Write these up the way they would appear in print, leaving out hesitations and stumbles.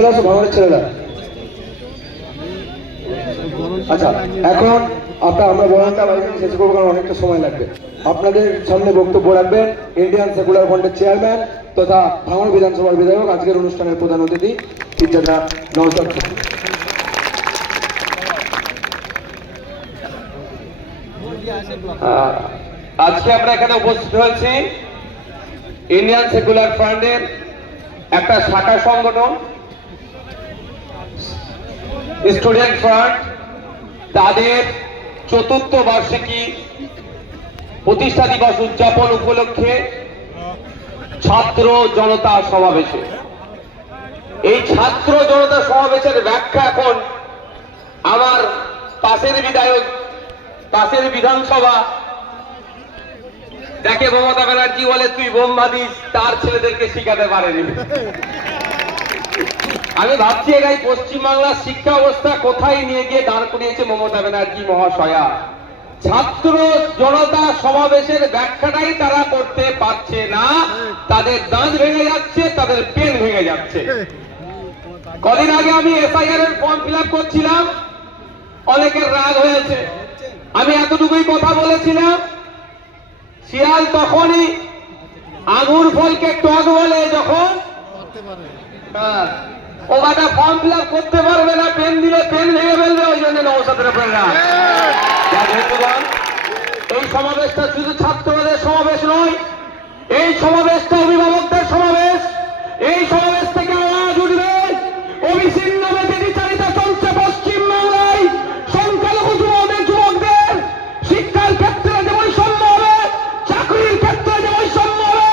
চলে আসো ভাঙনের ছেলেরা। আচ্ছা, এখন আমরা বয়ানটা শেষ করবো, কারণ অনেকটা সময় লাগবে। আপনাদের সামনে বক্তব্য রাখবেন ইন্ডিয়ান সেকুলার ফ্রন্টের চেয়ারম্যান তথা ভাঙন বিধানসভার বিধায়ক, আজকের অনুষ্ঠানের প্রধান অতিথি পিজ্জাদা নওশাদ। আজকে আমরা এখানে উপস্থিত হয়েছি ইন্ডিয়ান সেকুলার ফ্রন্টের একটা শাখা সংগঠন স্টুডেন্ট ফ্রন্ট, তাদের ৪র্থ বার্ষিকী প্রতিষ্ঠা দিবস উদযাপন উপলক্ষে ছাত্র জনতা সমাবেশে। এই ছাত্র জনতা সমাবেশের ব্যাখ্যা এখন আমার পাশের বিধায়ক, পাশের বিধানসভা, যাকে মমতা ব্যানার্জি বলে তুই বোম বাঁধিস, তার ছেলেদেরকে শিখাতে পারেনি। আমি ভাবছি এটাই পশ্চিমবাংলার শিক্ষা অবস্থা কোথায় নিয়ে গিয়ে দাঁড় করিয়েছে মমতা ব্যানার্জি মহাশয়া। ছাত্র জনতা সমাবেশের ব্যাখ্যাটাই তারা করতে পারছে না, তাদের দাঁত ভেঙে যাচ্ছে, তাদের পেন ভেঙে যাচ্ছে। কদিন আগে আমি এসআইআর এর ফর্ম ফিল আপ করছিলাম, অনেকের রাগ হয়েছে। আমি এতটুকুই কথা বলেছিলাম, শিয়াল তখনই আঙুর ফলকে টক বলে যখন ও বাটা ফর্ম ফিল আপ করতে পারবে না, পেন দিলে পেন ভেঙে ফেলবে, ওই জন্য নওশাদের পেনরা। এই সমাবেশটা শুধু ছাত্রদের সমাবেশ নয়, এই সমাবেশটা অভিভাবকদের সমাবেশ। এই সমাবেশ থেকে আওয়াজ উঠবে ওবিসির নামে যে বিচারিতা চলছে পশ্চিমবাংলায়, সংখ্যালঘু যুবকদের শিক্ষার ক্ষেত্রে যে বৈষম্য হবে, চাকরির ক্ষেত্রে যে বৈষম্য হবে,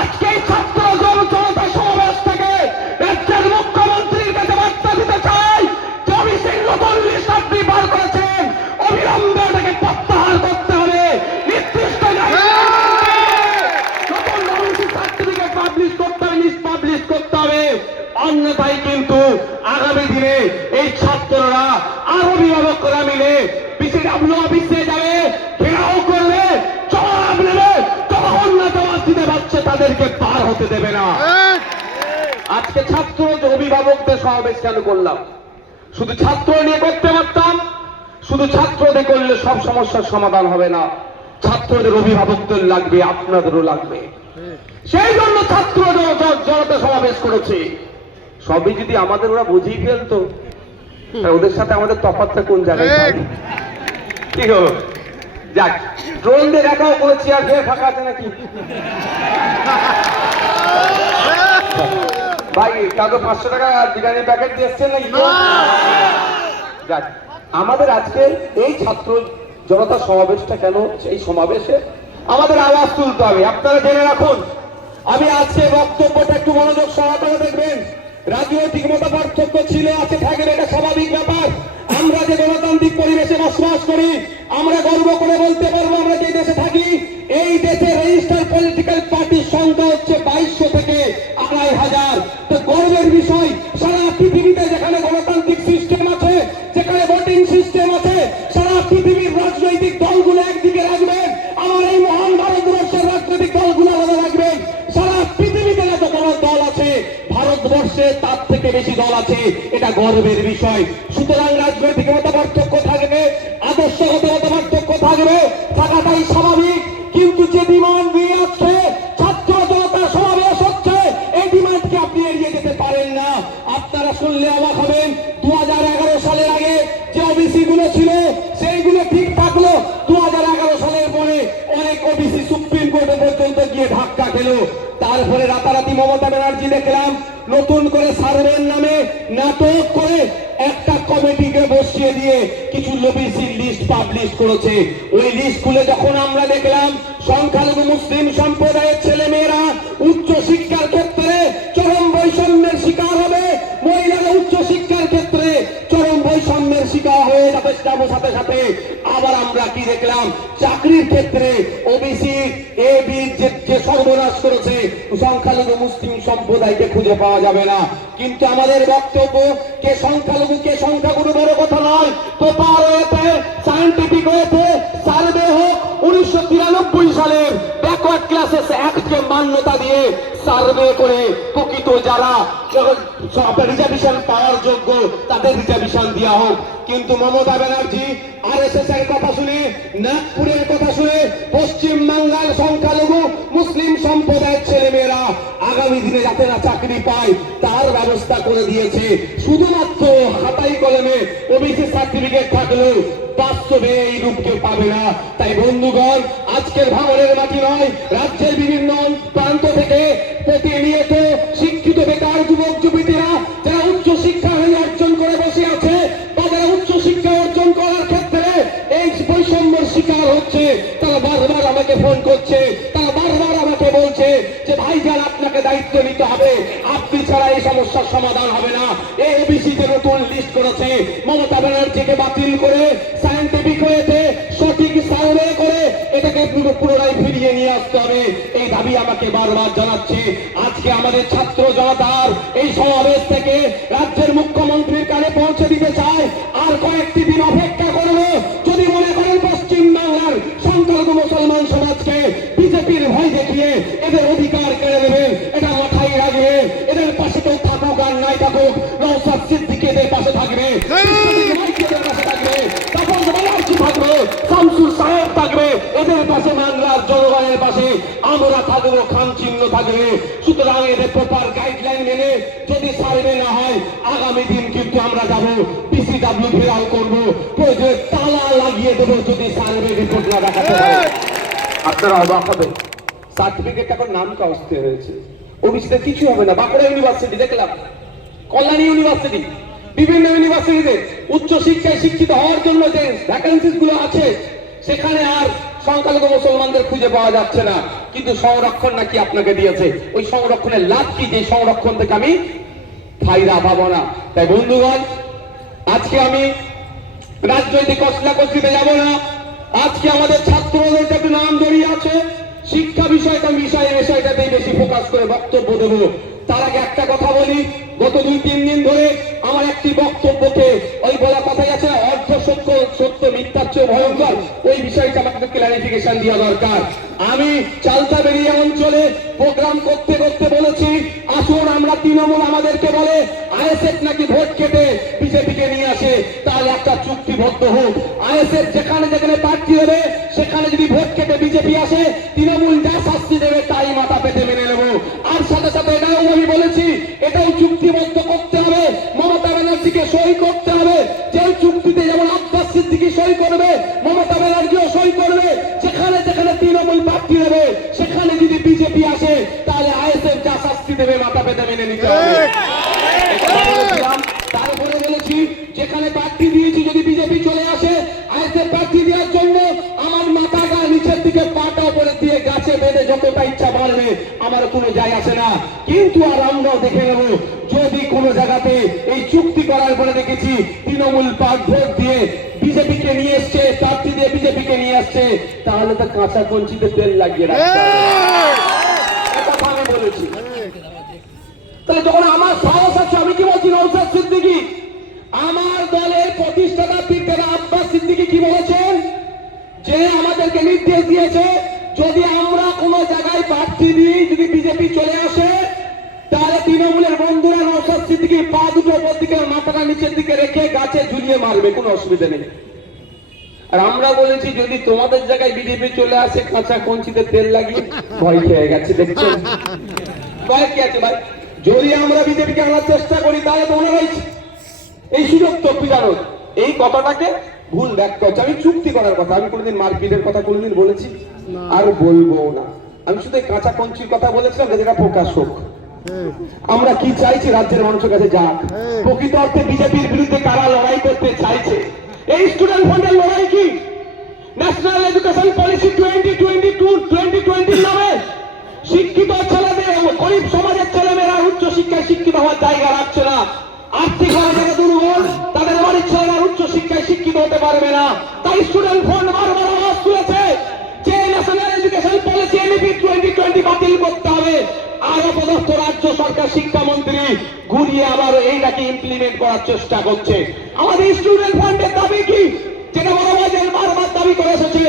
আজকে এই ছাত্র জনতা সমাবেশ থেকে রাজ্যের মুখ্যমন্ত্রীর কাছে বার্তা দিতে চাই যে ওবিসির নতুন লিস্ট আপনি বার করেছেন, অবিলম্বে এটাকে প্রত্যাহার করতে হবে। নির্দিষ্ট নতুন ওবিসি সার্টিফিকেট পাবলিশ করতে হবে, লিস্ট পাবলিশ করতে হবে। অন্যথায় কিন্তু আগামী দিনে এই ছাত্ররা আর অভিভাবকরা মিলে বিসিডব্লিউ অফিসে যাবে, ঘেরাও করবে, জবাব নেবে, তখন না জবাব দিতে পারছে তাদেরকে পার হতে দেবে না। আজকে ছাত্র অভিভাবকদের সমাবেশ কেন করলাম? শুধু ছাত্র নিয়ে করতে পারতাম, শুধু ছাত্রদের করলে সব সমস্যার সমাধান হবে না। ছাত্রদের অভিভাবকদের লাগবে, আপনাদেরও লাগবে। সেই জন্য ছাত্র জনতা সমাবেশ করেছে। সবই যদি আমাদের ওরা বুঝিয়ে ফেলতো, ওদের সাথে আমাদের তফাৎটা কোন জায়গায়? ঠিক হলো। যাক, ড্রোন দিয়ে দেখাও কোনো চেয়ার ফেয়ার ফাঁকা আছে নাকি? ভাই কাউকে 500 টাকা বিরিয়ানি প্যাকেট দিয়ে এসছেন নাকি? যাক, আমাদের আজকে এই ছাত্র জনতা সমাবেশটা কেন হচ্ছে? এই সমাবেশে আমাদের আওয়াজ তুলতে হবে। আপনারা জেনে রাখুন, আমি আজকে বক্তব্যটা একটু মনোযোগ সহকারে দেখবেন। রাজনৈতিক মত পার্থক্য ছিল, আছে, থাকবে, এটা স্বাভাবিক ব্যাপার। আমরা যে গণতান্ত্রিক পরিবেশে বসবাস করি, আমরা গর্ব করে বলতে পারবো আমরা যে দেশে থাকি, এই দেশে রেজিস্টার্ড পলিটিক্যাল পার্টির সংখ্যা হচ্ছে 2200 থেকে 2500। তো গর্বের বিষয়, সারা পৃথিবীতে যেখানে গণতান্ত্রিক সিস্টেম আছে, যেখানে ভোটিং সিস্টেম আছে, সারা পৃথিবীর রাজনৈতিক দলগুলো একদিকে রাখবেন, আমার এই মহান ভারতবর্ষের রাজনৈতিক দলগুলো আলাদা রাখবেন। সারা পৃথিবীতে যত বড় দল আছে, ভারতবর্ষে তার থেকে বেশি দল আছে, এটা গর্বের বিষয়। সুতরাং রাজনৈতিক মত পার্থক্য থাকবে, আদর্শগত মত পার্থক্য থাকবে, থাকাটাই স্বাভাবিক। কিন্তু যে ডিমান্ড নিয়ে আসছে ছাত্র জনতা সমাবেশ হচ্ছে, এই ডিমান্ডকে আপনি এড়িয়ে যেতে পারেন না। আপনারা শুনলে অবাক হবেন, 2011 সালের আগে যে ওবিসি গুলো ছিল সেইগুলো ঠিক থাকলো, 2011 সালের পরে অনেক ওবিসি সুপ্রিম কোর্টে পর্যন্ত গিয়ে ধাক্কা খেলো। তারপরে রাতারাতি মমতা ব্যানার্জি দেখলাম নতুন করে সার্ভের নামে নাটক করে একটা কমিটিকে বসিয়ে দিয়ে কিছু ওবিসির লিস্ট পাবলিশ করেছে। ওই লিস্ট খুলে যখন আমরা দেখলাম সংখ্যালঘু মুসলিম সম্প্রদায়ের ছেলে মেয়েরা উচ্চ শিক্ষার ক্ষেত্রে চরম বৈষম্যের শিকার হবে, মহিলারা উচ্চ শিক্ষার ক্ষেত্রে চরম বৈষম্যের শিকার হয়ে যাবে, সাথে সাথে আবার আমরা কি দেখলাম, চাকরির ক্ষেত্রে ওবিসি এ বি যে সর্বনাশ করেছে, সংখ্যালঘু মুসলিম সম্প্রদায়কে খুঁজে পাওয়া যাবে না। কিন্তু আমাদের বক্তব্য, কে সংখ্যালঘু কে সংখ্যাগুরু বড় কথা নয়, পেপার হয়েছে, সায়েন্টিফিক হয়েছে, সার্ভে হোক। 1993 সালের ব্যাকওয়ার্ড ক্লাসেস অ্যাক্টকে মান্যতা দিয়ে সার্ভে করে প্রকৃত যারা রিজার্ভেশন পাওয়ার যোগ্য তাদের রিজার্ভেশন দেওয়া হোক। কিন্তু মমতা ব্যানার্জি আরএসএস এর কথা শুনে, নাগপুরের কথা শুনে পশ্চিম বাংলার সংখ্যালঘু মুসলিম সম্প্রদায়ের ছেলেমেয়েরা আগামী দিনে যাতে না চাকরি পায় তার ব্যবস্থা করে দিয়েছে। শুধুমাত্র খাতাই কলমে ওবিসি সার্টিফিকেট থাকলেও বাস্তবে এই রূপকে পাবে না। তাই বন্ধুগণ, আজকের ভাঙড়ের মাটি নয়, রাজ্যের বিভিন্ন প্রান্ত থেকে প্রতিনিয়ত শিক্ষিত বেকার যুবক যুবতীরা যারা উচ্চ শিক্ষা অর্জন করে বসে আছে বা যারা উচ্চ শিক্ষা অর্জন করার ক্ষেত্রে এই বৈষম্যের শিকার হচ্ছে, তারা বারবার আমাকে ফোন করছে, তারা বারবার আমাকে বলছে যে ভাইজান আপনাকে দায়িত্ব নিতে হবে, আপনি ছাড়া এই সমস্যার সমাধান হবে না। এই ওবিসি যে নতুন লিস্ট করেছে মমতা ব্যানার্জিকে বাতিল করে সায়েন্টিফিক হয়েছে সঠিক সার্ভে করে এটাকে পুনরায় ফিরিয়ে নিয়ে আসতে হবে, এই দাবি আমাকে বারবার জানাচ্ছে। আজকে আমাদের ছাত্র জনতার এই সমাবেশ থেকে রাজ্যের মুখ্যমন্ত্রীর কানে পৌঁছে দিতে চায়, আর কয়েকটি দিন অপেক্ষা করব। যদি মনে করেন পশ্চিম বাংলার সংখ্যালঘু মুসলমান সমাজকে বিজেপির ভয় দেখিয়ে এদের অধিকার কেড়ে নেবেন, এটা মাথায় রাখবে। এদের পাশে কেউ থাকুক আর নাই থাকুক, নওশাদ সিদ্দিকীদের পাশে থাকবে, মাইকেদের পাশে থাকবে, তপন ব্যানার্জি থাকবে, শামসুল সাহেব থাকবে, এদের পাশে বাংলার জনগণের পাশে আমরা থাকবো, খাম চিহ্ন থাকবে। সুতরাং এদের প্রপার গাইডলাইন মেনে যদি সার্ভে না হয় আগামী দিন কিন্তু আমরা যাবো পিসিডব্লিউ ঘেরাও করবো, প্রয়োজনে তালা লাগিয়ে দেবো যদি সার্ভে রিপোর্ট না দেখাতে পারে। আপনারা অবাক হবেন, সার্টিফিকেট এখন নাম কাস্তে হয়েছে, ওবিসিতে কিছু হবে না। বাঁকুড়া ইউনিভার্সিটি দেখলাম, কল্যাণী ইউনিভার্সিটি, বিভিন্ন ইউনিভার্সিটিতে উচ্চ শিক্ষায় শিক্ষিত হওয়ার জন্য যে ভ্যাকেন্সিস গুলো আছে সেখানে আর সংখ্যালঘু মুসলমানদের খুঁজে পাওয়া যাচ্ছে না, কিন্তু সংরক্ষণ নাকি আপনাকে দিয়েছে। ওই সংরক্ষণের লাভ কি, যে সংরক্ষণ থেকে আমি ফায়দা পাবো না? তাই বন্ধুগণ, আজকে আমি রাজনৈতিক কসলাকসলিতে যাব না। আজকে আমাদের ছাত্রদের একটু নাম জড়িয়ে আছে, শিক্ষা বিষয়টাতেই বেশি ফোকাস করে বক্তব্য দেব। তার আগে একটা কথা বলি, গত 2-3 দিন ধরে আমার একটি বক্তব্যকে ওই বলা কথাই আছে অর্ধ সত্য সত্য মিথ্যার চেয়ে ভয়ঙ্কর, ওই বিষয়টা আমাকে ক্লারিফিকেশন দেওয়া দরকার। আমি চালতাবেড়িয়া অঞ্চলে প্রোগ্রাম করতে করতে বলেছি, আসুন আমরা তৃণমূল আমাদেরকে বলে আইএসএফ নাকি ভোট কেটে বিজেপিকে নিয়ে আসে, তাহলে একটা চুক্তিবদ্ধ হোক। আইএসএফ যেখানে যেখানে প্রার্থী হবে সেখানে যদি ভোট কেটে বিজেপি আসে, তৃণমূল যা শাস্তি দেবে তাই মাথা পেতে মেনে নেব। আর সাথে সাথে এটাও আমি বলেছি, এটাও চুক্তিবদ্ধ করতে হবে, মমতা ব্যানার্জিকে সই করতে হবে। যে চুক্তিতে যেমন আব্বাস সিদ্দিকী সই করবে, মমতা ব্যানার্জিও সই করবে। যেখানে যেখানে তৃণমূল প্রার্থী হবে সেখানে যদি বিজেপি আসে তাহলে আইএসএফ যা শাস্তি দেবে মাথা পেতে মেনে নিতে হবে। তারপরে বলেছি, যেখানে প্রার্থী দিয়েছি যদি বিজেপি চলে আসে, আইএসএফ প্রার্থী দেওয়ার জন্য আমার মাথা গা নিচের দিকে পাটা উপরে দিয়ে গাছে বেঁধে যতটা ইচ্ছা বাড়বে, আমার কোনো যায় আসে না। কিন্তু আর আমরাও দেখে নেব, যদি কোনো জায়গাতে এই চুক্তি করার পরে দেখেছি তৃণমূল ভোট দিয়ে বিজেপিকে নিয়ে এসছে, প্রার্থী দিয়ে বিজেপিকে নিয়ে আসছে, তাহলে তো কাঁচা কঞ্চিতে তেল লাগিয়ে রাখতে হবে। কথা আমি বলেছি। তাহলে যখন আমার সাহস আছে, আমি কি বলছি, নওশাদ সিদ্দিকী আমার দলের প্রতিষ্ঠাতা পীর আব্বাস সিদ্দিকী কি বলেছেন, যে আমাদেরকে নির্দেশ দিয়েছে যদি আমরা কোনো জায়গায় প্রার্থী দিই, যদি বিজেপি চলে আসে, তাহলে তৃণমূলের বন্ধুরা নওশাদ সিদ্দিকীর পা দুটো উপর দিকে মাথাটা নিচের দিকে রেখে গাছে ঝুলিয়ে মারবে, কোনো অসুবিধা নেই। আর আমরা বলেছি যদি তোমাদের জায়গায় বিজেপি চলে আসে, কাঁচা কঞ্চিতে তেল লাগিয়ে ভয় খেয়ে গেছে। দেখছেন ভয় কি আছে ভাই? যদি আমরা বিজেপিকে আনার চেষ্টা করি তাহলে তো ওনারাই এই সুযোগ তো জানো। এই কথাটাকে ভুল ব্যাখ্যা হচ্ছে। আমি চুক্তি করার কথা, আমি কোনোদিন মারপিটের কথা কোনোদিন বলেছি আর বলবো না। আমি শুধু কাঁচা কঞ্চির কথা বলেছিলাম, যেটা প্রকাশ হোক। আমরা কি চাইছি, রাজ্যের মানুষের কাছে যাক প্রকৃত অর্থে বিজেপির বিরুদ্ধে কারা লড়াই করতে চাইছে। এই স্টুডেন্ট ফান্ডের লড়াই কি ন্যাশনাল এডুকেশন পলিসি 2022-2020 নামে শিক্ষিত ছেলেদের, গরিব সমাজের ছেলেমেয়েরা উচ্চ শিক্ষায় শিক্ষিত হওয়ার জায়গা রাখছে না। আর্থিকভাবে যারা দুর্বল তাদের বাড়ির ছেলেরা উচ্চ শিক্ষায় শিক্ষিত হতে পারবে না। তাই স্টুডেন্ট ফান্ড বারবার আওয়াজ তুলেছে যে ন্যাশনাল এডুকেশন পলিসি এনইপি 2020 বাতিল করতে হবে। আর অপদস্থ রাজ্য সরকার শিক্ষামন্ত্রী ঘুরিয়ে আবার এইটাকে ইমপ্লিমেন্ট করার চেষ্টা করছে। আমাদের স্টুডেন্ট ফান্ডের দাবি কি, যেটা বড় বাজার বারবার দাবি করে এসেছে,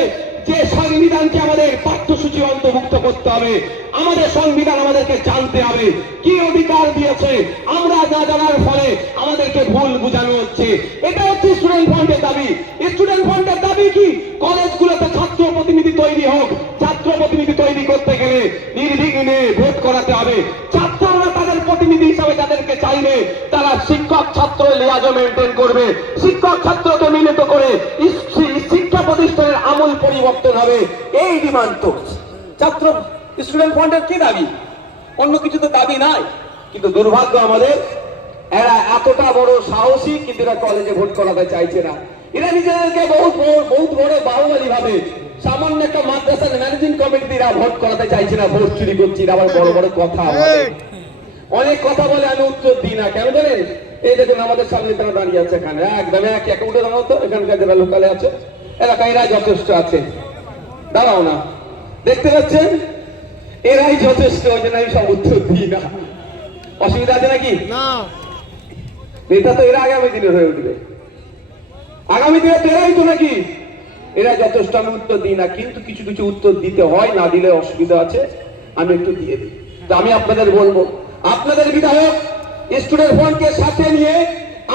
যে সংবিধানকে আমাদের পাঠ্যসূচি অন্তর্ভুক্ত করতে হবে। আমাদের সংবিধান আমাদেরকে জানতে হবে কি অধিকার দিয়েছে, আমরা না জানার ফলে আমাদেরকে ভুল বোঝানো হচ্ছে। এটা হচ্ছে স্টুডেন্ট ফ্রন্টের দাবি। স্টুডেন্ট ফ্রন্টের দাবি কি? কলেজগুলোতে ছাত্র প্রতিনিধি তৈরি হোক। ছাত্র প্রতিনিধি তৈরি করতে গেলে নির্বিঘ্নে ভোট করাতে হবে। ছাত্ররা তাদের প্রতিনিধি হিসাবে যাদেরকে চাইবে তারা শিক্ষক ছাত্র লিয়াজও মেনটেন করবে। শিক্ষক ছাত্রকে মিলিত করে শিক্ষা প্রতিষ্ঠানের আমূল পরিবর্তন হবে। এই ডিমান্ড তো ছাত্র স্টুডেন্ট ফ্রন্টের কি দাবি, অন্য কিছু তো দাবি নাই। কিন্তু দুর্ভাগ্য আমাদের, এরা এতটা বড় সাহসী কিন্তু এরা কলেজে ভোট করাতে চাইছে না। এরা নিজেদেরকে বহুত বড় বাহুবলী ভাবে সামান্য একটা মাদ্রাসার ম্যানেজিং কমিটি এরা ভোট করাতে চাইছে না। ভোট চুরি করছি, আবার বড় বড় কথা বলে, অনেক কথা বলে, আমি উত্তর দিই না। কেন জানেন? এই দেখুন আমাদের সামনে তারা দাঁড়িয়ে আছে, এখানে একদম এক উঠে দাঁড়াও তো, এখানকার যারা লোকালে আছে এলাকায় এরা যথেষ্ট আছে, দাঁড়াও না, দেখতে পাচ্ছেন এরাই যথেষ্ট, ওই জন্য আমি সব উত্তর দিই না। অসুবিধা আছে নাকি? নেতা তো এরা আগামী দিনে হয়ে উঠবে, আগামী দিনে তো এরাই তো নাকি, এরা যথেষ্ট, আমি উত্তর দিই না। কিন্তু কিছু কিছু উত্তর দিতে হয়, না দিলে অসুবিধা আছে, আমি একটু দিয়ে দিই। তো আমি আপনাদের বলবো, আপনাদের বিধায়ক স্টুডেন্ট ফ্রন্টকে সাথে নিয়ে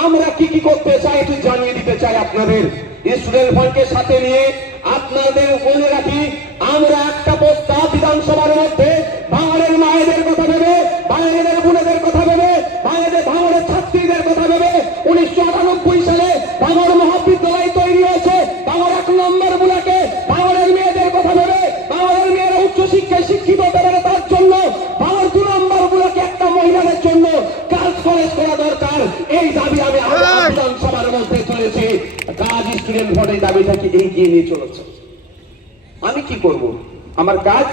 আমরা কি কি করতে চাই একটু জানিয়ে দিতে চাই আপনাদের। স্টুডেন্ট ফ্রন্টকে সাথে নিয়ে আপনাদের বলে রাখি, আমরা একটা প্রস্তাব বিধানসভার মধ্যে ভাঙড়ের মায়েদের কথা ভেবে, ভাঙড়ের বোনেদের কথা ভেবে, ভাঙড়ের ছাত্রীদের কথা ভেবে 1998 সালে ভাঙড় মহাবিদ্যালয় তৈরি হয়েছে। ভাঙড় 1 নম্বর ব্লকে ভাঙড়ের মেয়েদের কথা ভেবে, ভাঙড়ের মেয়েরা উচ্চশিক্ষায় শিক্ষিত হতে পারে তার জন্য ভাঙড় 2 নম্বর ব্লকে একটা মহিলাদের জন্য গার্লস কলেজ করা দরকার। এই দাবি আমি বিধানসভার মধ্যে চলেছি। কাজ স্টুডেন্ট ভোটের দাবিটাকে এগিয়ে নিয়ে চলেছে। আমি কি করব? আমার কাজ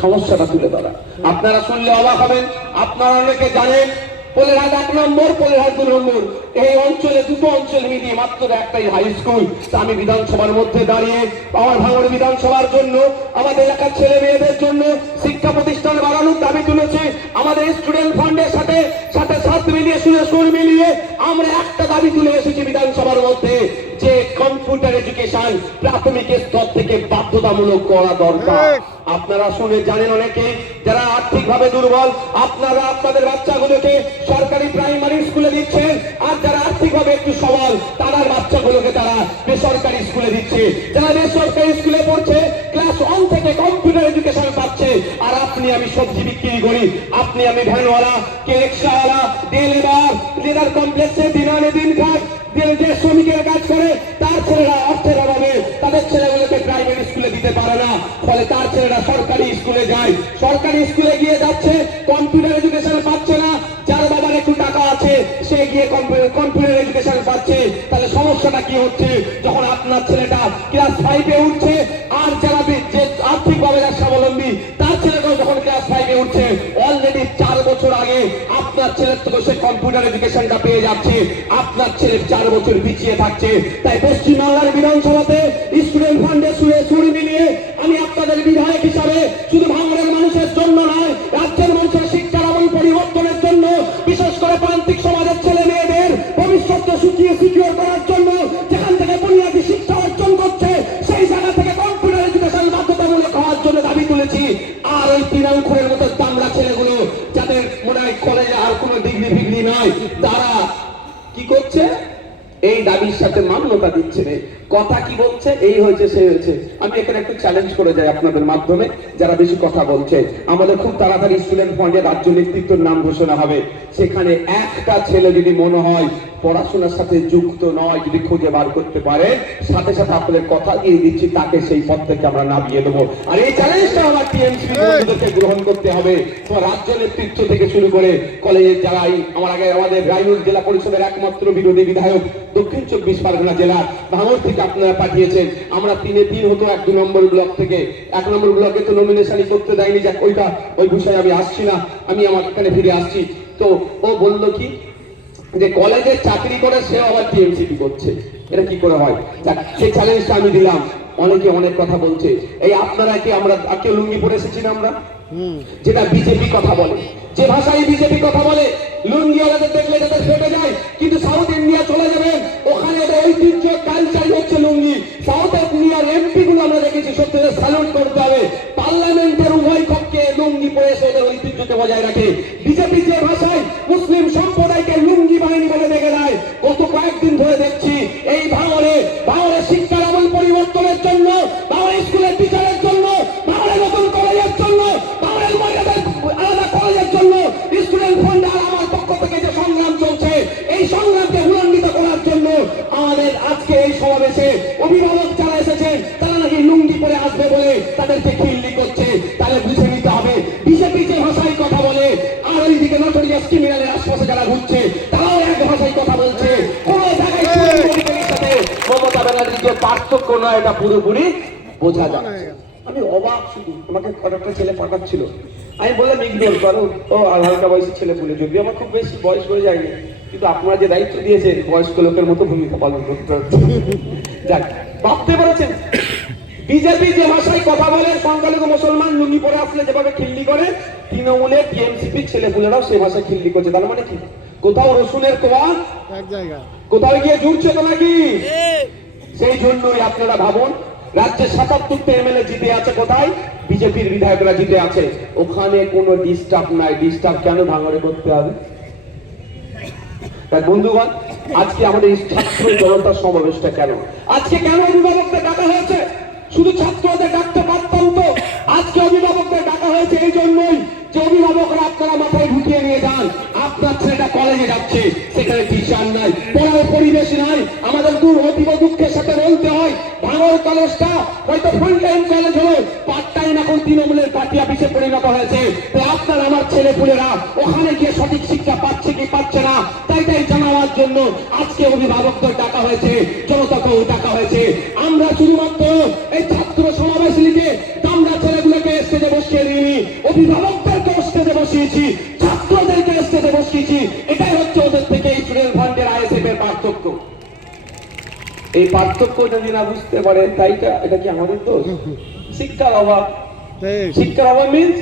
সমস্যাটা তুলে ধরা। আপনারা শুনলে অবাক হবেন। আপনারা অনেকে জানেন পোলেরহাট 1 নম্বর, পোলেরহাট 2 নম্বর, এই অঞ্চলে দুটো অঞ্চল মিলিয়ে মাত্র একটাই হাই স্কুল। আমি বিধানসভার মধ্যে দাঁড়িয়ে আমার ভাঙড় বিধানসভার জন্য, আমাদের এলাকার ছেলে মেয়েদের জন্য শিক্ষা প্রতিষ্ঠান বাড়ানোর দাবি তুলেছে। আমাদের স্টুডেন্ট ফান্ডের সাথে সাথে সাথ মিলিয়ে সুর মিলিয়ে আমরা একটা দাবি তুলে এসেছি বিধানসভার মধ্যে, যে কম্পিউটার এডুকেশন প্রাথমিক স্তর থেকে বাধ্যতামূলক করা দরকার। আপনারা শুনে জানেন অনেকে যারা আর্থিকভাবে দুর্বল, আপনারা আপনাদের বাচ্চাগুলোকে সরকারি প্রাইমারি স্কুলে দিচ্ছেন, আর যারা আর্থিকভাবে একটু সবল তাদের বাচ্চাগুলোকে তারা বেসরকারি স্কুলে দিচ্ছে। যারা বেসরকারি স্কুলে পড়ছে ক্লাস 1 থেকে কম্পিউটার এডুকেশন পাচ্ছে। আর আপনি আমি সবজি বিক্রি করি, আপনি আমি ভ্যানওয়ালা, কে রিক্সাওয়ালা, লেদার কমপ্লেক্সে দিন আনে দিন খায়, যে শ্রমিকের কাজ করে তার ছেলেরা অর্থের অভাবে তাদের ছেলেগুলোকে প্রাইভেট স্কুলে দিতে পারে না। ফলে তার ছেলেরা সরকারি স্কুলে যায়, সরকারি স্কুলে গিয়ে যাচ্ছে, কম্পিউটার এডুকেশন পাচ্ছে না। যার বাবার একটু টাকা আছে সে গিয়ে কম্পিউটার এডুকেশন পাচ্ছে। তাহলে সমস্যাটা কি হচ্ছে? যখন আপনার ছেলেটা ক্লাস 5-এ উঠছে, আর যারা যে আর্থিকভাবে স্বাবলম্বী তার ছেলেটাও যখন ক্লাস 5-এ উঠছে, অলরেডি 4 বছর আগে আপনার ছেলের থেকে সে কম্পিউটার এডুকেশনটা পেয়ে যাচ্ছে, আপনার ছেলে 4 বছর পিছিয়ে থাকছে। তাই পশ্চিমবাংলার বিধানসভাতে স্টুডেন্ট ফান্ডে সুর মিলিয়ে আমি আপনাদের বিধায়ক হিসাবে শুধু ভাঙড়ের মানুষের জন্য নয়, রাজ্যের মানুষের শিক্ষার আমূল পরিবর্তনের জন্য, বিশেষ করে প্রান্তিক সমাজের ছেলে মেয়েদের ভবিষ্যৎকে সিকিউর করার জন্য, যেখান থেকে বুনিয়াদী শিক্ষা অর্জন করছে সেই জায়গা থেকে কম্পিউটার এডুকেশন বাধ্যতামূলক হওয়ার জন্য দাবি তুলেছি। আর ওই 3 অঙ্কুরের মতো দামড়া ছেলেগুলো যাদের মনে হয় কলেজে আর কোনো ডিগ্রি ফিগ্রি নয়, তারা কি করছে? এই দাবির সাথে মান্যতা দিচ্ছে না। কথা কি বলছে? এই হয়েছে সে হয়েছে। আমি এখানে একটু চ্যালেঞ্জ করে যাই আপনাদের মাধ্যমে, যারা বেশি কথা বলছে, আমাদের খুব তাড়াতাড়ি স্টুডেন্ট ফান্ডের রাজ্য নেতৃত্বের নাম ঘোষণা হবে। সেখানে একটা ছেলে যদি মনে হয় পড়াশোনার সাথে যুক্ত নয়, যদি খুঁজে বার করতে পারে, সাথে সাথে আপনাদের কথা দিয়ে দিচ্ছি তাকে সেই পদ থেকে আমরা নামিয়ে দেবো। আর এই চ্যালেঞ্জটা আমার টিএমসি বন্ধুদেরকে গ্রহণ করতে হবে। তোমার রাজ্য নেতৃত্ব থেকে শুরু করে কলেজের যারা আমার আগে আমাদের রায়গঞ্জ জেলা পরিষদের একমাত্র বিরোধী বিধায়ক দক্ষিণ 24 পরগনা জেলার ভাঙড় থেকে আপনারা পাঠিয়েছেন। আমরা 3-3 হতো 1-2 নম্বর ব্লক থেকে। 1 নম্বর ব্লকে তো নমিনেশনই করতে দেয়নি, যাক ওই বিষয়ে আমি আসছি না, আমি আমার এখানে ফিরে আসছি। তো ও বললো কি যে কলেজে চাকরি করে সে আবার টিএমসিপি করছে, এটা কি করে হয়? সেই চ্যালেঞ্জটা আমি দিলাম। অনেকে অনেক কথা বলছে, এই আপনারা কি আমরা কেউ লুঙ্গি পরে এসেছি না আমরা? যেটা বিজেপি কথা বলে, যে ভাষায় বিজেপি কথা বলে, লুঙ্গিওয়ালাদের দেখলে যাদের ফেটে যায়। কিন্তু সাউথ ইন্ডিয়া চলে যাবেন, ওখানে ঐতিহ্য কালচারই হচ্ছে লুঙ্গি। সাউথ ইন্ডিয়ার এমপি গুলো আমরা দেখেছি স্যালুট করতে হবে। পার্লামেন্টের উভয় কক্ষে লুঙ্গি পরে এসে ওদের ঐতিহ্যকে বজায় রাখে। বিজেপি যে ভাষায় মুসলিম সম্প্রদায়কে লুঙ্গি বাহিনী বলে দেখে দেয়, গত কয়েকদিন ধরে দেখছি এই ভাঙড়ে শিক্ষার আমূল পরিবর্তনের জন্য, ভাঙড় স্কুলের টিচারের জন্য, ভাঙড়ের নতুন কলেজের জন্য, ভাঙড়ের মহিলাদের আলাদা কলেজের জন্য স্টুডেন্ট ফান্ড আর আমার পক্ষ থেকে যে সংগ্রাম চলছে, এই সংগ্রামকে উল্লঙ্ঘিত করার জন্য আমাদের আজকে এই সমাবেশে অভিভাবক যারা এসেছেন তারা নাকি লুঙ্গি পরে আসবে বলে তাদেরকে খিল্লি করছে। তাহলে বুঝে নিতে হবে বিজেপি যে ভাষায় কথা বলে আর ওইদিকে নটোরিয়াস ক্রিমিনালের আশপাশে যারা ঘুরছে তারাও এক ভাষায় কথা বলছে। কোন জায়গায় সাথে মমতা ব্যানার্জির যে পার্থক্য নয় এটা পুরোপুরি বোঝা যাচ্ছে। আমি অবাক, শুধু আমাকে কয়েকটা ছেলে পাঠাচ্ছিল, আমি বললাম ইগনোর করো, ও আর হালকা বয়সী ছেলে বলে, যদি আমার খুব বেশি বয়স হয়ে যায়নি, কিন্তু আপনারা যে দায়িত্ব দিয়েছেন বয়স্ক লোকের মতো ভূমিকা পালন করতে হচ্ছে। যাক, ভাবতে পেরেছেন বিজেপি যে ভাষায় কথা বলে সংখ্যালঘু মুসলমান লুঙ্গি পরে আসলে যেভাবে খিল্লি করে, তৃণমূলের টিএমসিপির ছেলেপুলেরাও সেই ভাষায় খিল্লি করছে। তার মানে কি কোথাও রসুনের কোয়া এক জায়গা, কোথাও গিয়ে জুড়ছে তো নাকি? সেই জন্যই আপনারা ভাবুন, রাজ্যের ৭৭টা এমএলএ জিতে আছে কোথায়? বিজেপির বিধায়করা জিতে আছে। ওখানে কোনো ডিস্টার্ব নাই। ডিস্টার্ব কেন ভাঙড়ে করতে হবে? বন্ধুগণ, আজকে আমাদের এই ছাত্র জনতার সমাবেশটা কেন? আজকে কেন অভিভাবকদের ডাকা হয়েছে? শুধু ছাত্রদের ডাকতে পারতাম তো। আজকে অভিভাবকদের ডাকা হয়েছে এই জন্যই যে অভিভাবকরা আপনারা মাথায় ঢুকিয়ে নিয়ে যান, আপনার ছেলেটা কলেজে যাচ্ছে, সেখানে টিচার নাই, পড়ার পরিবেশ নাই। আমাদের অতীব দুঃখের সাথে বলতে হয় ভাঙড় কলেজটা হয়তো ফুল টাইম কলেজ হলো, পার্ট টাইম এখন তৃণমূলের পার্টি অফিসে পরিণত হয়েছে। তো আপনার আমার ছেলেপুলেরা ওখানে গিয়ে সঠিক শিক্ষা পাচ্ছে কি পাচ্ছে না, তাই জানাবার জন্য আজকে অভিভাবকদের ডাকা হয়েছে, জনতাকেও ডাকা হয়েছে। আমরা শুধুমাত্র এই ছাত্র সমাবেশ লিখে আমরা ছেলেগুলোকে স্টেজে বসিয়ে দিইনি, অভিভাবকদেরকে স্টেজে বসিয়েছি, ছাত্রদেরকে স্টেজে বসিয়েছি। এটাই হচ্ছে ওদের থেকে স্টুডেন্ট ফান্ডের আইএসএফ এর পার্থক্য। এই পার্থক্য যদি না বুঝতে পারে তাই এটা কি আমাদের দোষ? শিক্ষার অভাব। শিক্ষার অভাব মিন্স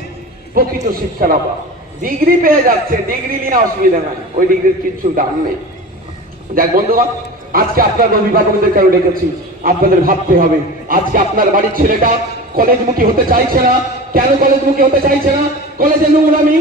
প্রকৃত শিক্ষার অভাব। ডিগ্রি পেয়ে যাচ্ছে, ডিগ্রি নিয়ে অসুবিধা নাই, ওই ডিগ্রির কিছু দাম নেই। যাক বন্ধুগণ, আজকে আপনার অভিভাবকদের কেন ডেকেছি আপনাদের ভাবতে হবে। আজকে আপনার বাড়ির ছেলেটা কলেজমুখী হতে চাইছে না, কেন কলেজমুখী হতে চাইছে না? কলেজে নোংরামি,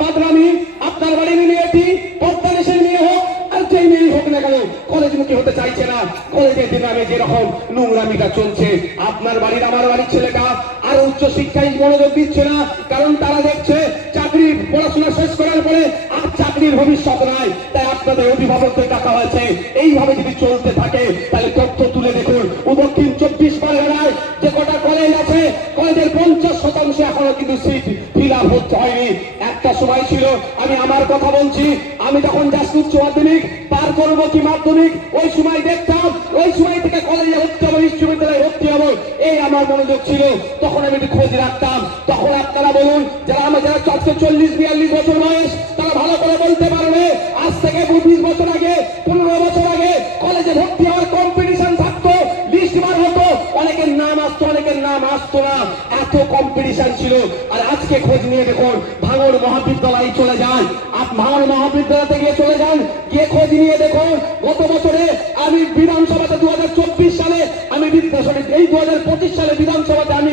বাদরামি, আপনার বাড়ির মেয়েটি পদ্মাদেশের মেয়ে হোক আর যেই মেয়ে হোক না কেন কলেজমুখী হতে চাইছে না। কলেজের দিনে যেরকম নোংরামিটা চলছে, আপনার বাড়ির আমার বাড়ির ছেলেটা আর উচ্চ শিক্ষায় মনোযোগ দিচ্ছে না, কারণ তারা দেখছে চাকরি পড়াশোনা শেষ করার পরে আর চাকরির ভবিষ্যৎ নাই। তাই আপনাদের অভিভাবকদের ডাকা হয়েছে। এইভাবে যদি চলতে থাকে তাহলে তথ্য তুলে দেখুন, দক্ষিণ 24 পরগনায় যে কটা কলেজ আছে, কলেজের 50% এখনো কিন্তু সিট ফিল আপ হয়নি। একটা সময় ছিল, আমি আমার কথা বলছি, আমি যখন জাস্ট উচ্চ মাধ্যমিক পার করবো কি মাধ্যমিক, ওই সময় দেখতাম ওই সময় থেকে কলেজে ভর্তি হবো, বিশ্ববিদ্যালয়ে ভর্তি হবো, এই আমার মনোযোগ ছিল। তখন আমি খোঁজ রাখতাম। তখন আপনারা বলুন, যারা 40-42 বছর বয়স, তারা ভালো করে বলতে পারবে আজ থেকে 20 বছর আগে, 15 বছর আগে কলেজে ভর্তি হওয়ার কম্পিটিশন থাকতো, লিস্ট বার হতো, অনেকের নাম আসতো, অনেকের নাম আসতো না, এত কম্পিটিশন ছিল। আর আজকে খোঁজ নিয়ে দেখুন, ভাঙড় মহাবিদ্যালয়ে চলে যান, ভাঙড় মহাবিদ্যালয়তে গিয়ে চলে যান, গিয়ে খোঁজ নিয়ে দেখুন। গত বছরে আমি বিধানসভাতে 2024 সালে আমি এই 2025 সালে বিধানসভাতে আমি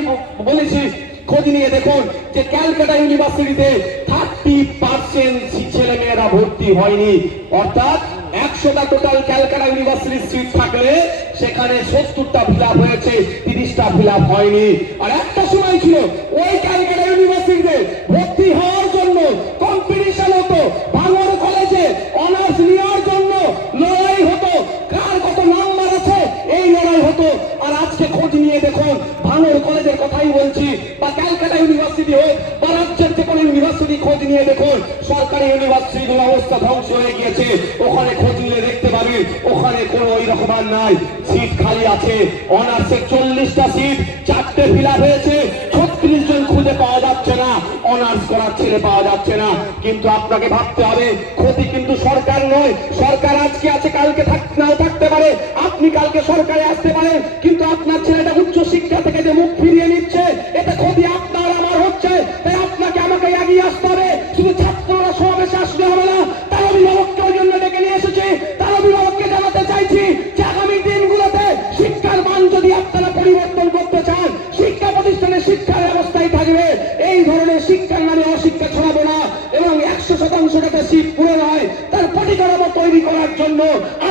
বলেছি, খোঁজ নিয়ে দেখুন যে ক্যালকাটা ইউনিভার্সিটিতে 30% ছেলে মেয়েরা ভর্তি হয়নি। অর্থাৎ 100টা টোটাল ক্যালকাটা ইউনিভার্সিটির সিট থাকলে সেখানে 70টা ফিল আপ হয়েছে, 30টা ফিল আপ হয়নি। আর একটা সময় ছিল ওই ক্যালকাটা ইউনিভার্সিটিতে ভর্তি হওয়ার জন্য কম্পিটিশন হতো, ভাঙড় কলেজে অনার্স নেওয়ার জন্য লড়াই হতো, কার কত নাম্বার আছে এই লড়াই হতো। আর আজকে খোঁজ নিয়ে দেখুন, ভাঙড় কলেজের কথাই বলছি, বা ক্যালকাটা ইউনিভার্সিটি হোক বা রাজ্যের যে কোনো ইউনিভার্সিটি খোঁজ নিয়ে দেখুন, সরকারি ইউনিভার্সিটির অবস্থা ধ্বংস হয়ে গিয়েছে। ওখানে খোঁজ নিয়ে দেখতে পাবেন ওখানে কোনো ওই রকম আর নাই, সিট খালি আছে। অনার্সের 40টা সিট 4টে ফিল আপ হয়েছে, 36 জন খুঁজে পাওয়া যাচ্ছে না, অনার্স করার ছেলে পাওয়া যাচ্ছে না। কিন্তু আপনাকে ভাবতে হবে, ক্ষতি কিন্তু সরকার নয়। সরকার আজকে আছে, কালকে নাও থাকতে পারে, আপনি কালকে সরকারে আসতে পারেন, কিন্তু আপনার ছেলেটা উচ্চ শিক্ষা থেকে যে মুখ ফিরিয়ে নিচ্ছে, এটা ক্ষতি আপনার আমার হচ্ছে। তাই আপনাকে আমাকে এগিয়ে আসতে হবে। শুধু ছাত্ররা সমাবেশে আসলে হবে না, তার অভিভাবককে ওই জন্য ডেকে নিয়ে এসেছে। তার অভিভাবককে জানাতে চাইছি যে আগামী দিনগুলোতে শিক্ষার মান যদি আপনারা পরিবর্তন করতে চান, শিক্ষা প্রতিষ্ঠান বেশি পূরণ হয়, তার পরিকাঠামো তৈরি করার জন্য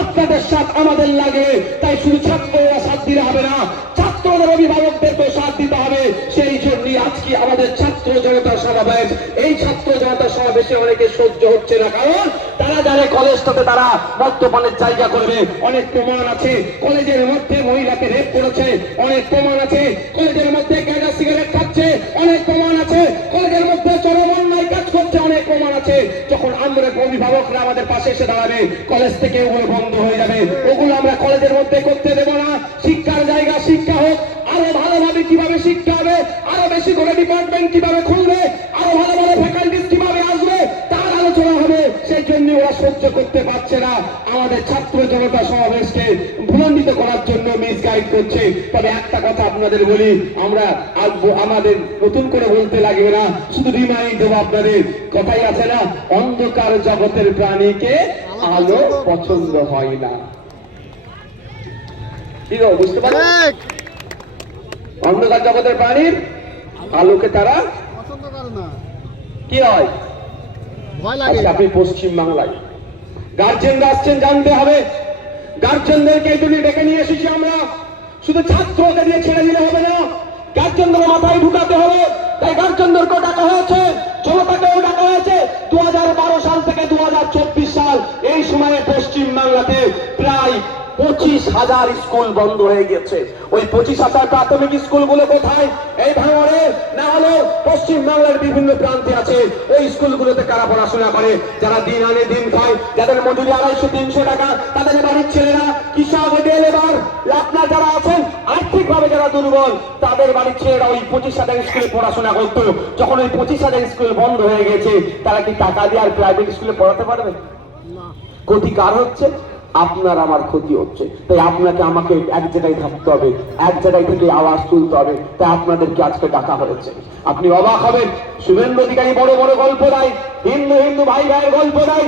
আপনাদের সাথ আমাদের লাগে। তাই শুধু ছাত্ররা সাথ দিলে হবে না, ছাত্রদের অভিভাবকদেরকেও সাথ দিতে হবে। সেই জন্যই আজকে আমাদের ছাত্র জনতা সমাবেশ। এই ছাত্র জনতা সমাবেশে অনেকে সহ্য হচ্ছে না, কারণ তারা জানে কলেজটাতে তারা মদ্যপানের জায়গা করবে। অনেক প্রমাণ আছে কলেজের মধ্যে মহিলাকে রেপ করেছে, অনেক প্রমাণ আছে কলেজের মধ্যে গাঁজা সিগারেট খাচ্ছে, অনেক প্রমাণ আছে কলেজের মধ্যে চরম অন্যায় কাজ করছে, অনেক প্রমাণ আছে। যখন আমরা অভিভাবকরা আমাদের পাশে এসে দাঁড়াবে, কলেজ থেকে ওগুলো বন্ধ হয়ে যাবে। ওগুলো আমরা কলেজের মধ্যে করতে দেব না। শিক্ষার জায়গা শিক্ষা হোক, আরো ভালোভাবে কিভাবে শিক্ষা হবে, আরো বেশি করে ডিপার্টমেন্ট কিভাবে খুলবে, আরো ভালো ভালো ফ্যাকাল্টিস কিভাবে আসবে, তার আলোচনা হবে। সেই জন্য ওরা সহ্য করতে পারছে না, আমাদের ছাত্র জনতা সমাবেশকে ভুলণ্ডিত করার জন্য মিসগাইড করছে। তবে একটা কথা আপনাদের বলি, আমরা আমাদের নতুন করে বলতে লাগবে না, শুধু রিমাইন্ড দেবো আপনাদের। কথাই আছে না, অন্ধকার জগতের প্রাণীকে আলো পছন্দ হয় না। কি গো, বুঝতে পারো? অন্ধকার জগতের প্রাণীর আলোকে তারা পছন্দ করে না, কি হয়, ভয় লাগে। আজকে আপনি পশ্চিম বাংলায় গার্জেনরা আসছেন, জানতে হবে। গার্জেনদেরকে এই জন্য ডেকে নিয়ে এসেছি আমরা। শুধু ছাত্রকে দিয়ে ছেড়ে দিলে হবে না, গার্জেনদের মাথায় ঢুকাতে হবে। তাই গার্জেনদেরকেও ডাকা হয়েছে, জনতাকেও ডাকা হয়েছে। 2012 সাল থেকে 2024 সাল এই সময়ে পশ্চিম বাংলাতে প্রায় 25,000 স্কুল বন্ধ হয়ে গেছে। ওই 25,000 প্রাথমিক স্কুলগুলো কোথায়? এই ভাঙড়ে না হলো পশ্চিম বাংলার বিভিন্ন প্রান্তে আছে। ওই স্কুলগুলোতে কারা পড়াশোনা করে? যারা দিন আনে দিন খায়, যাদের মজুরি 250-300 টাকা, তাদের বাড়ির ছেলেরা কৃষক, লেবার, আপনার যারা আছেন আর্থিকভাবে যারা দুর্বল, তাদের বাড়ির ছেলেরা ওই 25,000 স্কুলে পড়াশোনা করতো। যখন ওই 25,000 স্কুল বন্ধ হয়ে গেছে, তারা কি টাকা দিয়ে আর প্রাইভেট স্কুলে পড়াতে পারবে? ক্ষতি কার হচ্ছে? আপনার আমার ক্ষতি হচ্ছে। তাই আপনাকে আমাকে এক জায়গায় থাকতে হবে, এক জায়গায় থেকে আওয়াজ তুলতে হবে। তাই আপনাদেরকে আজকে ডাকা হয়েছে। আপনি অবাক হবেন, শুভেন্দু অধিকারী বড় বড় গল্প দেয়, হিন্দু হিন্দু ভাই ভাইয়ের গল্প দেয়।